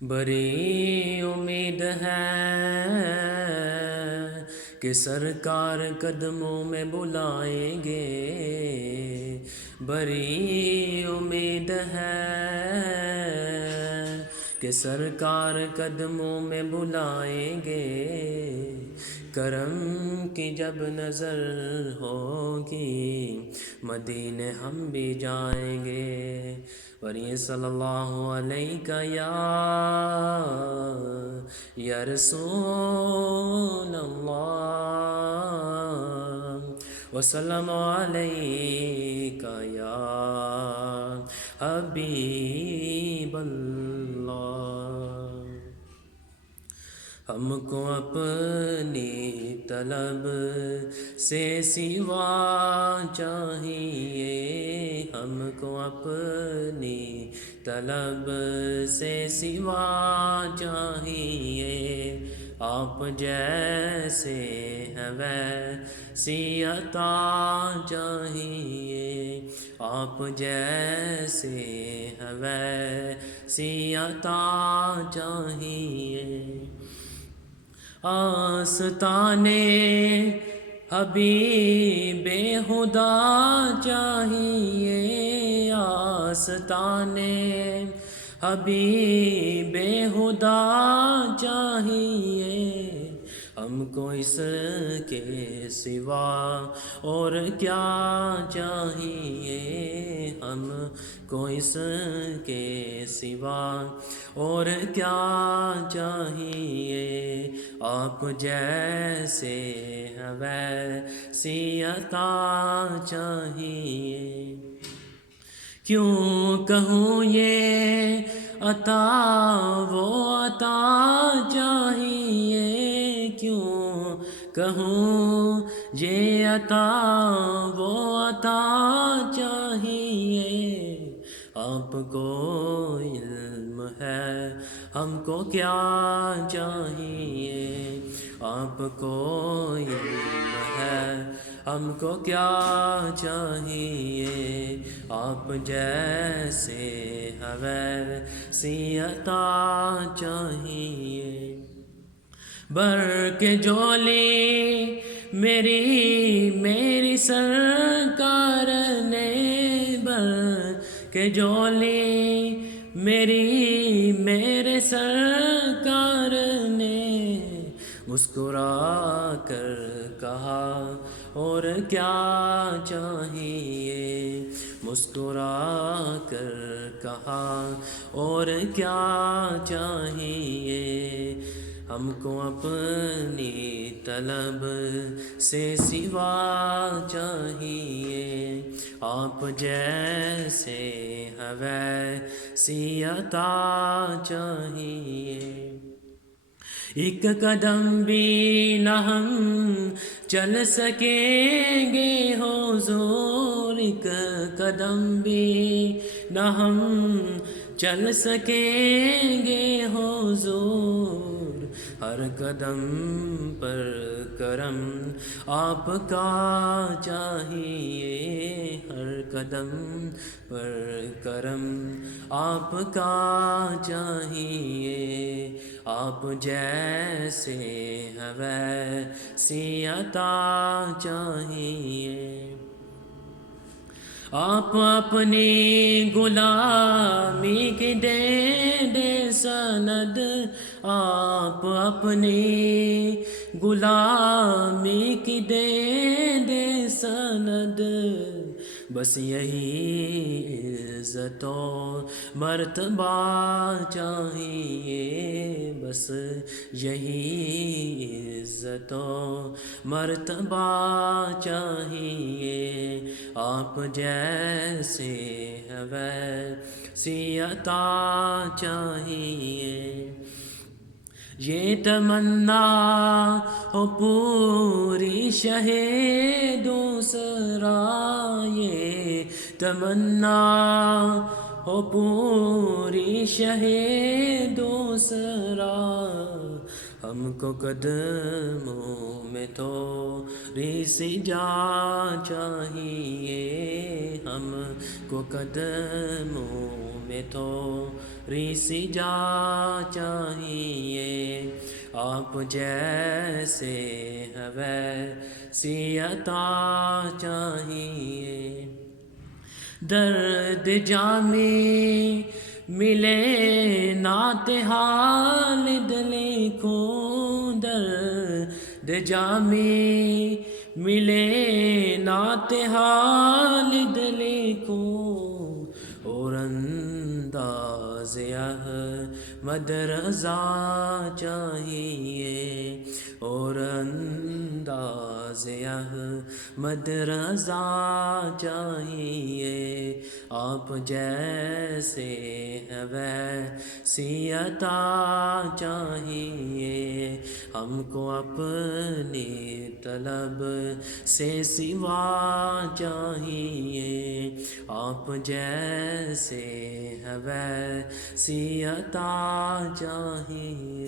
بڑی امید ہے کہ سرکار قدموں میں بلائیں گے، بڑی امید ہے کہ سرکار قدموں میں بلائیں گے، کرم کی جب نظر ہوگی مدینے ہم بھی جائیں گے۔ پڑھیے صلی اللہ علیہ یا رسول اللہ، وسلم علیک یا حبیب اللہ۔ ہم کو اپنی طلب سے سوا چاہیے، ہم کو اپنی طلب سے سوا چاہیے، آپ جیسے ہیں ویسی عطا چاہیے، آپ جیسے ہیں ویسی عطا چاہیے۔ آستانے حبیب خدا چاہیے، آستانے حبیب خدا چاہیے، ہم کو اس کے سوا اور کیا چاہیے، ہم کو اس کے سوا اور کیا چاہیے، آپ جیسے ہیں ویسی عطا چاہیے۔ کیوں کہوں یہ عطا وہ عطا چاہیے، کیوں کہوں یہ عطا وہ عطا چاہیے، آپ کو علم ہے ہم کو کیا چاہیے، آپ کو علم ہے ہم کو کیا چاہیے، آپ جیسے ہیں ویسی عطا چاہیے۔ بر کے جھولی میری سرکار نے، بر کے جھولی میرے سرکار نے، مسکرا کر کہا اور کیا چاہیے، مسکرا کر کہا اور کیا چاہیے، ہم کو اپنی طلب سے سوا چاہیے، آپ جیسے ہیں ویسی عطا چاہیے۔ ایک قدم بھی نہ ہم چل سکیں گے حضور، ایک قدم بھی نہ ہم چل سکیں گے حضور، ہر قدم پر کرم آپ کا چاہیے، ہر قدم پر کرم آپ کا چاہیے، آپ جیسے ہیں ویسی عطا چاہیے۔ آپ اپنی غلامی کی دے سند، آپ اپنی غلامی کی دے سند، بس یہی عزت و مرتبہ چاہیے، بس یہی عزت و مرتبہ چاہیے، آپ جیسے ہیں ویسی عطا چاہیے۔ یہ تمنا ہو پوری شہ دوسرا، یہ تمنا ہو پوری شہ دوسرا، ہم کو قدموں میں تھوڑی سی جا چاہیے، ہم کو قدموں میں تھوڑی سی جا چاہیے، آپ جیسے ہے ویسی عطا چاہیے۔ درد جامی ملے ناتحال دل کو، درد جامی ملے ناتحال دل کو، اور انداز احمد رضا چاہیے، اور انداز احمد رضا چاہیے، آپ جیسے ہے ویسی عطا چاہیے، ہم کو اپنی طلب سے سوا چاہیے، آپ جیسے ہے ویسی عطا چاہیے۔